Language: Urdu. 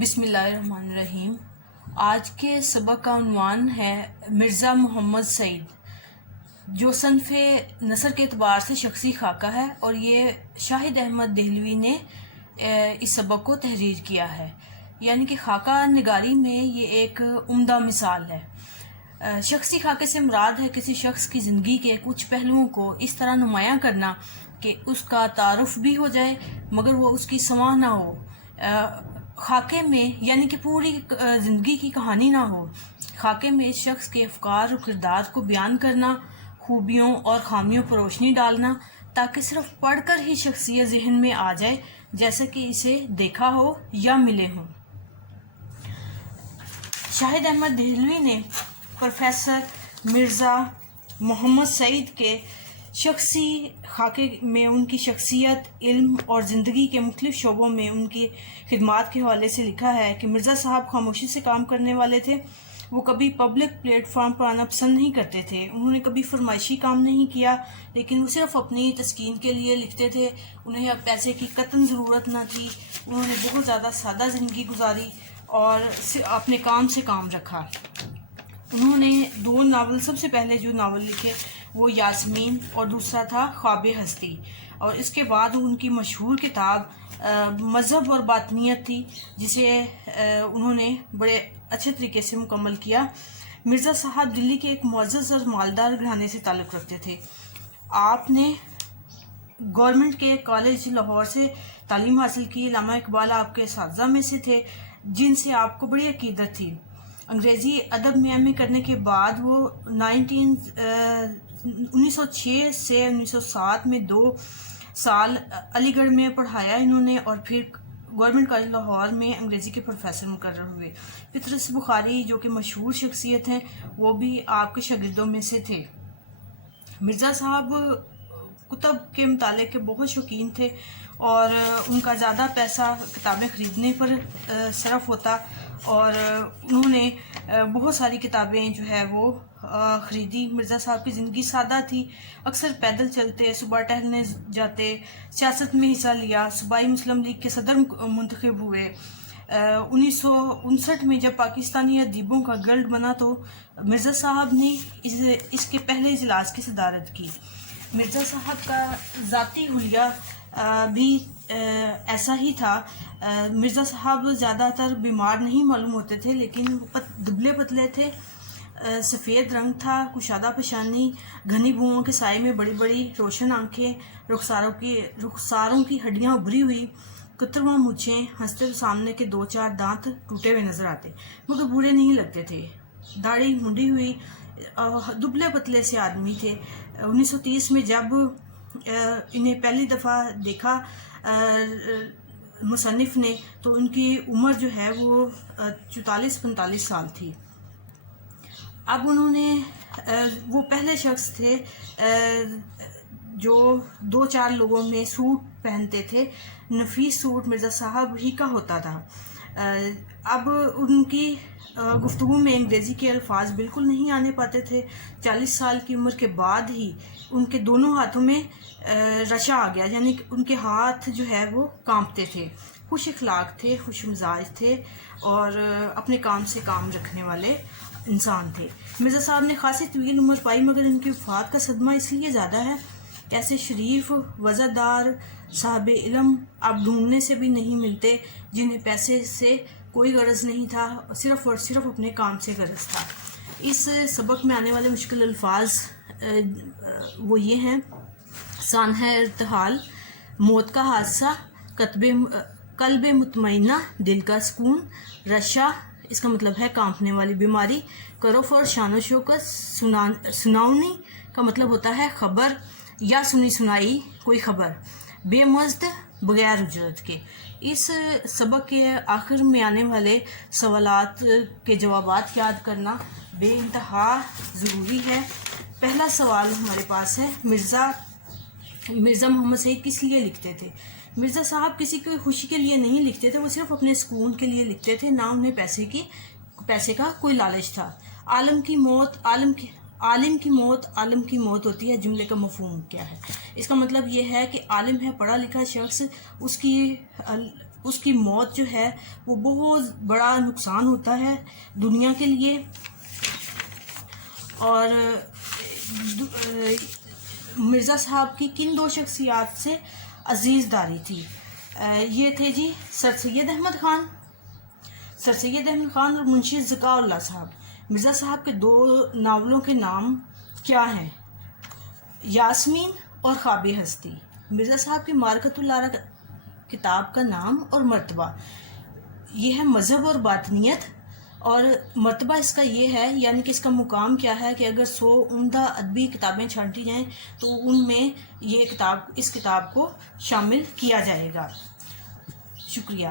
بسم اللہ الرحمن الرحیم۔ آج کے سبق کا عنوان ہے مرزا محمد سعید، جو صنف نثر کے اعتبار سے شخصی خاکہ ہے، اور یہ شاہد احمد دہلوی نے اس سبق کو تحریر کیا ہے۔ یعنی کہ خاکہ نگاری میں یہ ایک عمدہ مثال ہے۔ شخصی خاکے سے مراد ہے کسی شخص کی زندگی کے کچھ پہلوؤں کو اس طرح نمایاں کرنا کہ اس کا تعارف بھی ہو جائے مگر وہ اس کی سماع نہ ہو۔ خاکے میں یعنی کہ پوری زندگی کی کہانی نہ ہو۔ خاکے میں اس شخص کے افکار و کردار کو بیان کرنا، خوبیوں اور خامیوں پر روشنی ڈالنا، تاکہ صرف پڑھ کر ہی شخصیت ذہن میں آ جائے جیسے کہ اسے دیکھا ہو یا ملے ہوں۔ شاہد احمد دہلوی نے پروفیسر مرزا محمد سعید کے شخصی خاکے میں ان کی شخصیت، علم اور زندگی کے مختلف شعبوں میں ان کی خدمات کے حوالے سے لکھا ہے کہ مرزا صاحب خاموشی سے کام کرنے والے تھے۔ وہ کبھی پبلک پلیٹ فارم پر آنا پسند نہیں کرتے تھے۔ انہوں نے کبھی فرمائشی کام نہیں کیا، لیکن وہ صرف اپنی تسکین کے لیے لکھتے تھے۔ انہیں اب پیسے کی قطعاً ضرورت نہ تھی۔ انہوں نے بہت زیادہ سادہ زندگی گزاری اور اپنے کام سے کام رکھا۔ انہوں نے 2 ناول، سب سے پہلے جو ناول لکھے وہ یاسمین اور دوسرا تھا خواب ہستی، اور اس کے بعد ان کی مشہور کتاب مذہب اور باطنیت تھی، جسے انہوں نے بڑے اچھے طریقے سے مکمل کیا۔ مرزا صاحب دلی کے ایک معزز اور مالدار گھرانے سے تعلق رکھتے تھے۔ آپ نے گورنمنٹ کے کالج لاہور سے تعلیم حاصل کی۔ علامہ اقبال آپ کے اساتذہ میں سے تھے جن سے آپ کو بڑی عقیدت تھی۔ انگریزی ادب میں ایم اے کرنے کے بعد وہ 1906 سے 1907 میں 2 سال علی گڑھ میں پڑھایا انہوں نے، اور پھر گورنمنٹ کالج لاہور میں انگریزی کے پروفیسر مقرر ہوئے۔ پطرس بخاری جو کہ مشہور شخصیت ہیں، وہ بھی آپ کے شاگردوں میں سے تھے۔ مرزا صاحب کتب کے مطالعے کے بہت شوقین تھے، اور ان کا زیادہ پیسہ کتابیں خریدنے پر صرف ہوتا، اور انہوں نے بہت ساری کتابیں جو ہے وہ خریدی۔ مرزا صاحب کی زندگی سادہ تھی، اکثر پیدل چلتے، صبح ٹہلنے جاتے، سیاست میں حصہ لیا، صوبائی مسلم لیگ کے صدر منتخب ہوئے۔ 1959 میں جب پاکستانی ادیبوں کا گلڈ بنا تو مرزا صاحب نے اس کے پہلے اجلاس کی صدارت کی۔ مرزا صاحب کا ذاتی حلیہ بھی ایسا ہی تھا۔ مرزا صاحب زیادہ تر بیمار نہیں معلوم ہوتے تھے، لیکن دبلے پتلے تھے، سفید رنگ تھا، کشادہ پیشانی، گھنی بھوؤں کے سائے میں بڑی بڑی روشن آنکھیں، رخساروں کی ہڈیاں ابھری ہوئی، کترواں مونچھیں، ہنستے تو سامنے کے 2-4 دانت ٹوٹے ہوئے نظر آتے، مگر بوڑھے نہیں لگتے تھے۔ داڑھی منڈی ہوئی، دبلے پتلے سے آدمی تھے۔ 1930 میں جب انہیں پہلی دفعہ دیکھا مصنف نے، تو ان کی عمر جو ہے وہ 44-45 سال تھی۔ اب انہوں نے وہ پہلے شخص تھے جو 2-4 لوگوں میں سوٹ پہنتے تھے۔ نفیس سوٹ مرزا صاحب ہی کا ہوتا تھا۔ اب ان کی گفتگو میں انگریزی کے الفاظ بالکل نہیں آنے پاتے تھے۔ 40 سال کی عمر کے بعد ہی ان کے دونوں ہاتھوں میں رشا آ گیا، یعنی کہ ان کے ہاتھ جو ہے وہ کانپتے تھے۔ خوش اخلاق تھے، خوش مزاج تھے، اور اپنے کام سے کام رکھنے والے انسان تھے۔ مرزا صاحب نے خاصی طویل عمر پائی، مگر ان کی وفات کا صدمہ اس لیے زیادہ ہے کہ ایسے شریف، وزادار، صاحب علم اب ڈھونڈنے سے بھی نہیں ملتے جنہیں پیسے سے کوئی غرض نہیں تھا، صرف اور صرف اپنے کام سے غرض تھا۔ اس سبق میں آنے والے مشکل الفاظ وہ یہ ہیں: سانحہ ارتحال، موت کا حادثہ، قلب مطمئنہ، دل کا سکون، رشا اس کا مطلب ہے کانپنے والی بیماری، کرف اور شان و شوکت، سناونی کا مطلب ہوتا ہے خبر یا سنی سنائی کوئی خبر، بے مزد، بغیر اجرت کے۔ اس سبق کے آخر میں آنے والے سوالات کے جوابات یاد کرنا بے انتہا ضروری ہے۔ پہلا سوال ہمارے پاس ہے، مرزا محمد سعید کس لیے لکھتے تھے؟ مرزا صاحب کسی کی خوشی کے لیے نہیں لکھتے تھے، وہ صرف اپنے سکون کے لیے لکھتے تھے، نہ انہیں پیسے کا کوئی لالچ تھا۔ عالم کی موت عالم کی موت ہوتی ہے، جملے کا مفہوم کیا ہے؟ اس کا مطلب یہ ہے کہ عالم ہے، پڑھا لکھا شخص، اس کی اس کی موت جو ہے وہ بہت بڑا نقصان ہوتا ہے دنیا کے لیے. اور مرزا صاحب کی کن دو شخصیات سے عزیز داری تھی؟ یہ تھے جی سر سید احمد خان. سر سید احمد خان اور منشی ذکاء اللہ صاحب. مرزا صاحب کے دو ناولوں کے نام کیا ہیں؟ یاسمین اور خواب ہستی. مرزا صاحب کی معرکۃ العرا کتاب کا نام اور مرتبہ یہ ہے مذہب اور باطنیت، اور مرتبہ اس کا یہ ہے، یعنی کہ اس کا مقام کیا ہے کہ اگر 100 عمدہ ادبی کتابیں چھانٹی جائیں تو ان میں اس کتاب کو شامل کیا جائے گا. شکریہ.